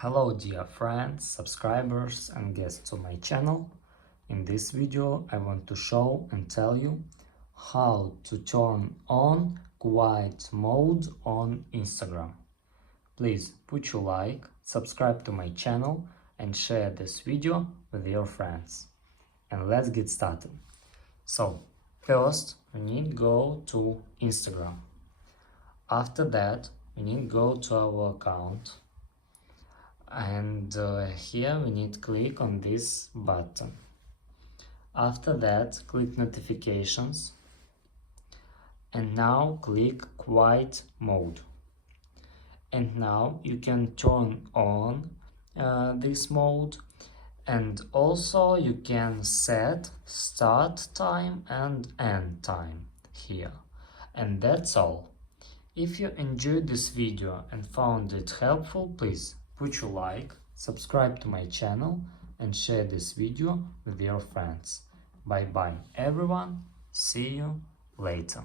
Hello dear friends, subscribers and guests to my channel. In this video I want to show and tell you how to turn on quiet mode on Instagram. Please put your like, subscribe to my channel and share this video with your friends. And let's get started. So first we need to go to Instagram. After that we need to go to our account. And here we need to click on this button. After that, click notifications, and now click quiet mode. And now you can turn on this mode, and also you can set start time and end time here. And that's all. If you enjoyed this video and found it helpful, please put your like, subscribe to my channel and share this video with your friends. Bye bye everyone, see you later.